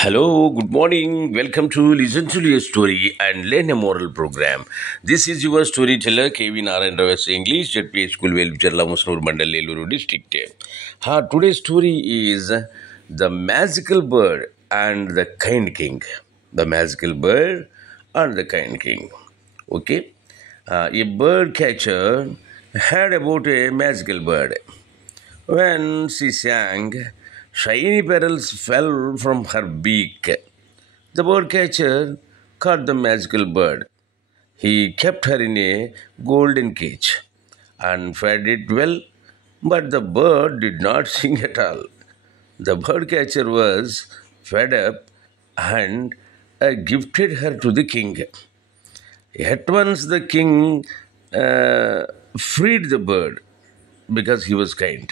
Hello, good morning. Welcome to Listen to Your Story and Learn a Moral Program. This is your storyteller KV Narayan Ravas English at PH School Velvijala Musnur Mandal Eluru District. Today's story is The Magical Bird and the Kind King. The Magical Bird and the Kind King. Okay. A bird catcher heard about a magical bird. When she sang, shiny petals fell from her beak. The birdcatcher caught the magical bird. He kept her in a golden cage and fed it well, but the bird did not sing at all. The birdcatcher was fed up and gifted her to the king. At once the king freed the bird because he was kind.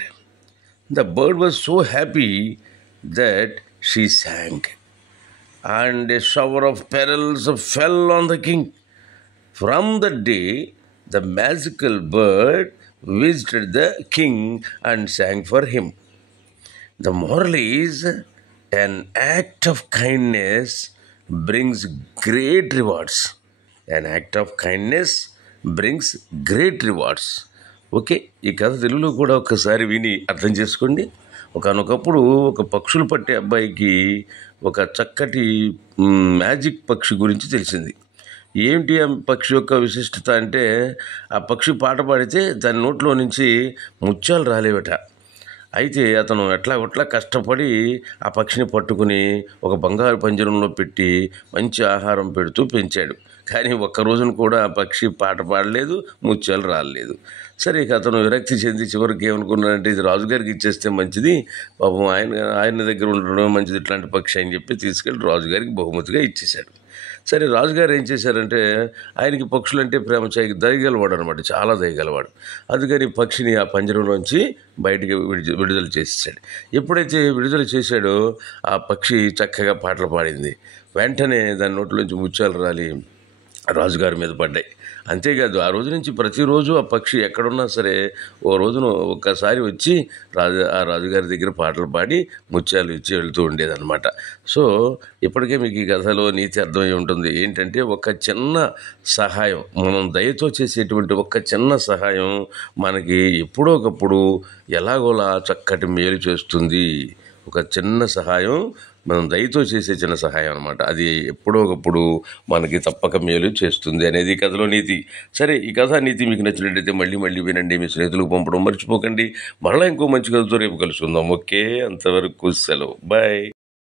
The bird was so happy that she sang, and a shower of petals fell on the king. From that day, the magical bird visited the king and sang for him. The moral is an act of kindness brings great rewards. An act of kindness brings great rewards. Okay, ఈ కథ తెలుగులో కూడా ఒక్కసారి విని అర్థం చేసుకోండి. ఒకనొకప్పుడు ఒక పక్షులు పట్టే అబ్బాయికి ఒక చక్కటి మ్యాజిక్ పక్షి గురించి తెలిసింది. ఏంటి ఆ పక్షి యొక్క విశిష్టత అంటే, ఆ పక్షి పాట పాడితే దాని నోట్లో నుంచి ముత్యాలు రాలేవట. అయితే అతను ఎట్లా కష్టపడి ఆ పక్షిని పట్టుకుని ఒక బంగారు పంజరంలో పెట్టి మంచి ఆహారం పెడుతూ పెంచాడు. కానీ ఒక్క రోజున కూడా ఆ పక్షి పాట పాడలేదు, ముత్యాలు రాలేదు. సరే, ఇక అతను విరక్తి చెంది చివరికి ఏమనుకున్నాడంటే, ఇది రాజుగారికి ఇచ్చేస్తే మంచిది, పాపం ఆయన దగ్గర ఉండడం మంచిది ఇట్లాంటి పక్షి అని చెప్పి తీసుకెళ్ళి రాజుగారికి బహుమతిగా ఇచ్చేశాడు. సరే, రాజుగారు ఏం చేశారంటే, ఆయనకి పక్షులంటే ప్రేమ దయగలవాడు అనమాట, చాలా దయగలవాడు. అందుకని పక్షిని ఆ పంజరంలోంచి బయటికి విడుదల చేసేసాడు. ఎప్పుడైతే విడుదల చేశాడో ఆ పక్షి చక్కగా పాటలు పాడింది. వెంటనే దాని నోట్లోంచి ముత్యాలు రాలి రాజుగారి మీద పడ్డాయి. అంతేకాదు, ఆ రోజు నుంచి ప్రతిరోజు ఆ పక్షి ఎక్కడున్నా సరే ఓ రోజున ఒక్కసారి వచ్చి ఆ రాజుగారి దగ్గర పాటలు పాడి ముత్యాలు ఇచ్చి వెళ్తూ ఉండేదన్నమాట. సో ఇప్పటికే మీకు ఈ కథలో నీతి అర్థమై ఉంటుంది. ఏంటంటే, ఒక చిన్న సహాయం, మనం దయతో చేసేటువంటి ఒక చిన్న సహాయం మనకి ఎప్పుడో ఒకప్పుడు ఎలాగోలా చక్కటి మేలు చేస్తుంది. ఒక చిన్న సహాయం, మనం దయతో చేసే చిన్న సహాయం అనమాట, అది ఎప్పుడో ఒకప్పుడు మనకి తప్పక మేలు చేస్తుంది అనేది ఈ కథలో నీతి. సరే, ఈ కథ నీతి మీకు నచ్చినట్లయితే మళ్ళీ వినండి, మీ స్నేహితులకు పంపడం మర్చిపోకండి. మరలా ఇంకో మంచి కథతో రేపు కలుసుకుందాం. ఓకే, అంతవరకు సెలవు, బాయ్.